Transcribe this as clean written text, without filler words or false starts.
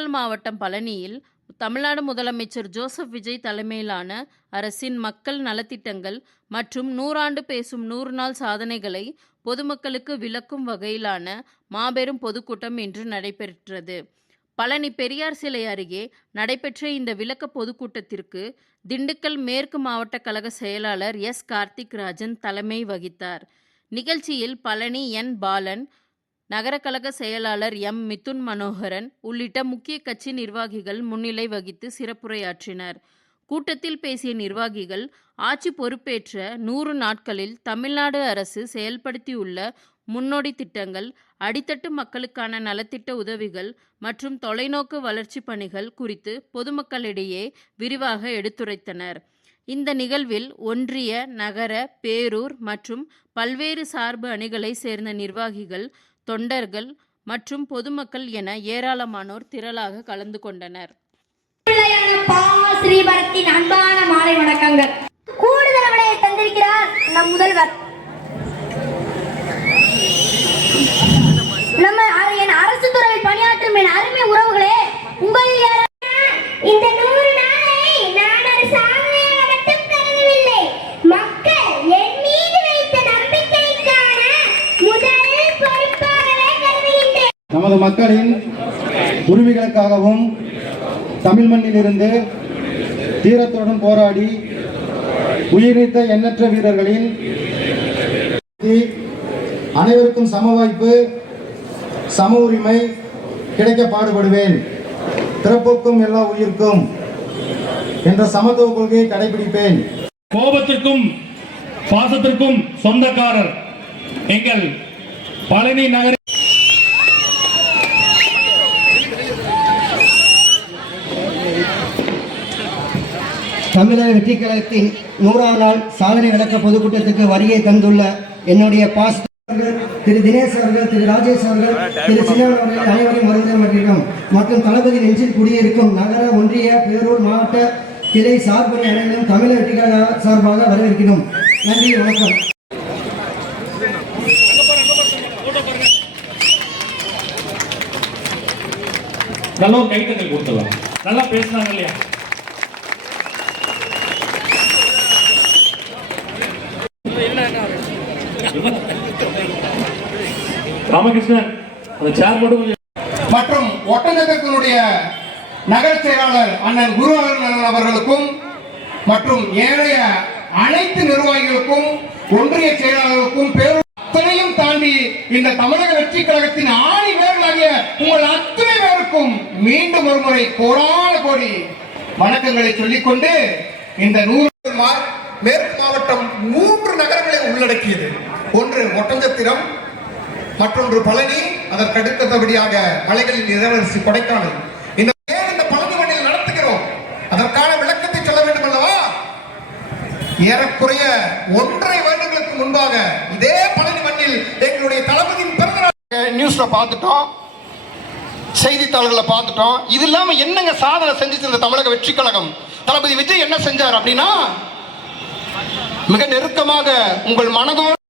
திண்டுக்கல் மாவட்டம் பழனியில் தமிழ்நாடு முதலமைச்சர் ஜோசப் விஜய் தலைமையிலான அரசின் மக்கள் நலத்திட்டங்கள் மற்றும் 100 ஆண்டு பேசும் 100 நாள் சாதனைகளை பொதுமக்களுக்கு விளக்கும் வகையிலான மாபெரும் பொதுக்கூட்டம் இன்று நடைபெற்றது. பழனி பெரியார் சிலை அருகே நடைபெற்ற இந்த விளக்க பொதுக்கூட்டத்திற்கு திண்டுக்கல் மேற்கு மாவட்ட கழக செயலாளர் எஸ். கார்த்திக் ராஜன் தலைமை வகித்தார். நிகழ்ச்சியில் பழனி என். பாலன், நகர கழக செயலாளர் எம். மிதுன் மனோகரன் உள்ளிட்ட முக்கிய கட்சி நிர்வாகிகள் முன்னிலை வகித்து சிறப்புரையாற்றினர். கூட்டத்தில் பேசிய நிர்வாகிகள், ஆட்சி பொறுப்பேற்ற 100 நாட்களில் தமிழ்நாடு அரசு செயல்படுத்தியுள்ள முன்னோடி திட்டங்கள், அடித்தட்டு மக்களுக்கான நலத்திட்ட உதவிகள் மற்றும் தொலைநோக்கு வளர்ச்சி பணிகள் குறித்து பொதுமக்களிடையே விரிவாக எடுத்துரைத்தனர். இந்த நிகழ்வில் ஒன்றிய, நகர, பேரூர் மற்றும் பல்வேறு சார்பு அணிகளை சேர்ந்த நிர்வாகிகள், தொண்டர்கள் மற்றும் பொதுமக்கள் என ஏராளமானோர் திரளாக கலந்து கொண்டனர். ஸ்ரீபரத்தின் அன்பான மாலை வணக்கங்கள். கூடுதல் விடையை தந்திருக்கிறார் நம் முதல்வர். நம்ம என் அரசு துறையில் பணியாற்றும் என் அருமை உறவுகளே, உங்களில் இந்த 100 நாளை நான் ஒரு சாதனையாக மட்டும் கருதவில்லை. மக்கள் என் மீது வைத்த நம்பிக்கைக்கான முதல் பொறுப்பாகவே கருதுகின்றேன். நமது மக்களின் உரிமைகளுக்காகவும் தமிழ் மண்ணிலிருந்து தீரத்துடன் போராடி உயிரிழந்த எண்ணற்ற வீரர்களின் அனைவருக்கும் சம வாய்ப்பு, சம உரிமை கிடைக்க பாடுபடுவேன். பிறப்புக்கும் எல்லா உயிர்க்கும் என்ற சமத்துவ கொள்கையை கடைபிடிப்பேன். கோபத்திற்கும் பாசத்திற்கும் சொந்தக்காரர் எங்கள் பழனி நகர தமிழக வெற்றி கழகத்தின் 100ஆம் நாள் சாதனை விளக்க பொதுக்கூட்டத்துக்கு வருகை தந்துள்ள என்னுடைய திரு தினேஷ் அவர்கள், திரு ராஜேஷ் அவர்கள், திரு சின்னவன் அவர்கள் அனைவரையும் வருகிறோம் மற்றும் தளபதி நெஞ்சில் குடியிருக்கும் நகர, ஒன்றிய, பேரூர், மாவட்ட கிளை சார்பணி அனைவரும் தமிழக வெற்றி கழக சார்பாக வரவேற்கிறோம். நன்றி, வணக்கம். நல்லா கைத்தட்டல் கொடுத்துடலாம். நல்லா பேசினாங்க இல்லையா? ராமகிருஷ்ணன் அந்த சேர் மட்டும் மற்றும் ஒட்டநகரத்தினுடைய நகர செயலாளர் அண்ணன் குருவாளர் அவர்களுக்கும் மற்றும் ஏழைய அனைத்து நிர்வாகிகளுக்கும், ஒன்றிய செயலாளர்களுக்கும், அத்தனையும் தாண்டி இந்த தமிழக வெற்றி கழகத்தின் ஆணி வேர்களாகிய உங்கள் அத்தனை பேருக்கும் மீண்டும் ஒருமுறை கோடான கோடி வணக்கங்களை சொல்லிக்கொண்டு, இந்த 100 மேற்கு மாவட்டம் 3 நகரங்களை உள்ளடக்கியது. ஒன்று ஒட்டஞ்சத்திரம், மற்றொன்று பழனி, அதற்கடுத்தபடியாக மலைகளின் இளவரசி கொடைக்கானல். இந்த பழனி மண்ணில் நடத்துகிறோம், அதற்கான விளக்கத்தை சொல்ல வேண்டும் அல்லவா? ஏறக்குறைய 1.5 வருடங்களுக்கு முன்பாக இதே பழனி மண்ணில் எங்களுடைய தளபதியின் பிறந்தநாள் நியூஸ்ல பார்த்துட்டோம், செய்தித்தாள்களை பார்த்துட்டோம். இது இல்லாம என்னங்க சாதனை செஞ்சுச்சு இந்த தமிழக வெற்றி கழகம்? தளபதி விஜய் என்ன செஞ்சார் அப்படின்னா, மிக நெருக்கமாக உங்கள் மனதோடு